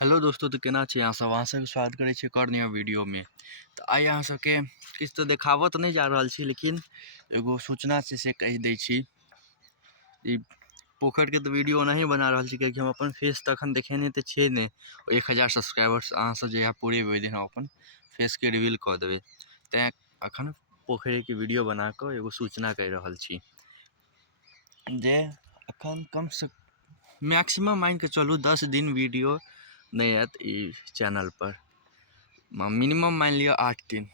Hello दोस्तों, तो केना छी अहाँ सब? अहाँ सबके स्वागत करै छी एक और नया वीडियो में। तो आइ अहाँ सबके किछु तो देखाबऽ तो नहीं जा रहल छी, लेकिन एगो सूचना से कहि दै छी। ई पोखर के तो वीडियो नहीं बना रहल छी, कियाकि हम अपन फेस तो अखन देखेने तो छे नहीं। 1000 सब्सक्राइबर्स अहाँ सब जहिया पूरे ओहि दिन हम अपन फेस के रिवील कऽ देबै। तैं अखन पोखर के वीडियो बना कऽ एगो सूचना कहि रहल छी जे अखन कम से मैक्सिमम मान के चलू 10 दिन वीडियो नहीं आयत ई चैनल पर। मिनिमम मान लिअ 8 दिन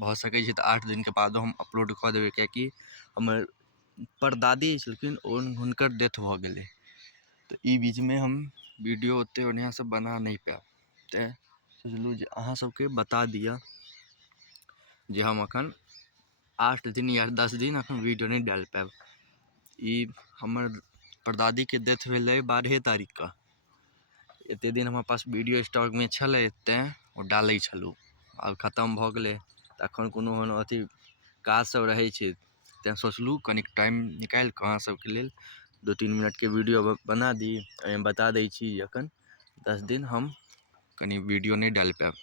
भऽ सकै छै, तऽ 8 दिन के बाद हम अपलोड कऽ देबै, कियाकि हमर परदादी छलखिन हुनकर डेथ भऽ गेलै। तऽ ई बीचमे हम वीडियो ओतेक बढ़िआँसँ बना नहीं पायब, तैँ सोचलहुँ जे अहाँ सबके बता दिअ जे हम अखन 8 दिन या 10 दिन अखन वीडियो नहीं डालि पायब। ई हमर परदादीके डेथ भेलै 12 तारीखके। एते दिन हमारे पास वीडियो स्टॉक में छलै, तैँ ओ डालै छलहुँ। आब खत्म भऽ गेलै तऽ एखन कोनो अथी काज सब रहै छै, तैँ सोचलहुँ कनिक टाइम निकालि कऽ अहाँ सबके लेल 2-3 मिनटके वीडियो बना दी। एहिमे बता दै छी जे एखन 10 दिन हम कनि वीडियो नहीं डालि पायब,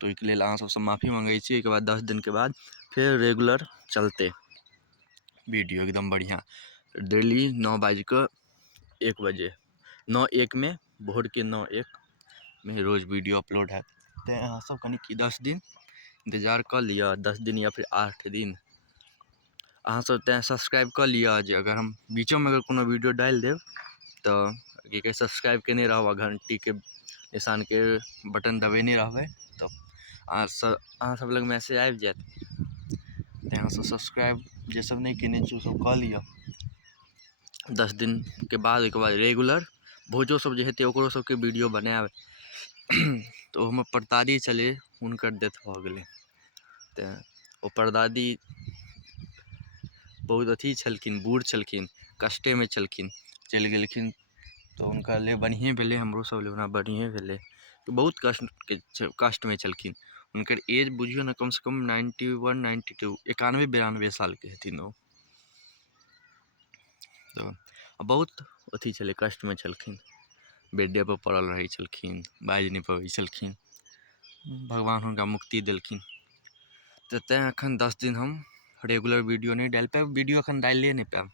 तो ओहिके लेल अहाँ सबसँ माफ़ी मँगै छी। ओहिके बाद 10 दिन के बाद फेर रेगुलर चलतै वीडियो एकदम बढ़िआँ। डेली 9:01 बजे 9:01 में भोर के 9:01 में रोज़ वीडियो अपलोड है। तैँ अहाँ सब कनि 10 दिन इंतजार कऽ लिअ, 10 दिन या फिर 8 दिन अहाँ सब तैँ सब्सक्राइब कऽ लिअ, जे अगर हम बीचोमे अगर कोनो वीडियो डालि देब तऽ की कहै सब्सक्राइब केने रहब आ घंटीके निशानके बटन दबेने रहबै, तऽ अहाँ सब लग मैसेज आबि जायत। तैँ अहाँ सब सब्सक्राइब जे सब नहीं केने छी ओ सब कऽ लिअ। 10 दिन के बाद ओहिके बाद रेगुलर भोजो सब जे हेतै ओकरो सबके वीडियो बनायब। तऽ हमर परदादी छलै, हुनकर डेथ भऽ गेलै। तैँ ओ परदादी बहुत अथी छलखिन, बूढ़ छलखिन, कष्टेमे छलखिन, चलि गेलखिन। तऽ हुनका लिए बढ़िएँ भेलै, हमरो सब लिए बढ़िएँ भेलै। बहुत कष्टमे छलखिन। हुनकर एज बुझियौ ने कमसँ कम 91 92 91 92 सालके हेथिन ओ। तऽ बहुत अथी छलै, कष्टमे छलखिन, बेडेपर पड़ल रहै छलखिन, बाजि नहीं पबै छलखिन। भगवान हुनका मुक्ति देलखिन। तऽ तैँ एखन 10 दिन हम रेगुलर वीडियो नहीं डालि पायब, वीडियो एखन डालिए नहीं पायब।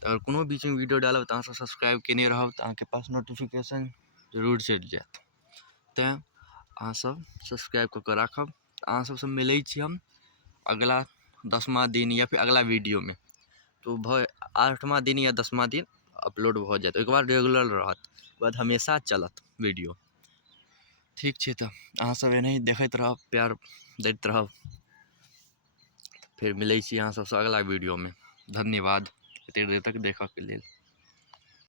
तऽ अगर कोनो बीचमे वीडियो डालब तऽ अहाँ सब सब्सक्राइब केने रहब तऽ अहाँके पास नोटिफिकेशन जरूर चलि जायत। तैँ अहाँ सब सब्सक्राइब कऽ कऽ राखब। अहाँ सबसँ मिलै छी हम अगला 10वाँ दिन या फिर अगला वीडियो में। तो 8वाँ दिन या 10वाँ दिन अपलोड भऽ जायत, ओहिके बाद रेगुलर रहत, ओहिके बाद हमेशा चलत वीडियो। ठीक छै, तऽ अहाँ सब एनाही देखैत रहब, प्यार दैत रहब। फिर मिलै छी अहाँ सबसँ अगला वीडियो में। धन्यवाद एतेक देर तक देखऽके लेल।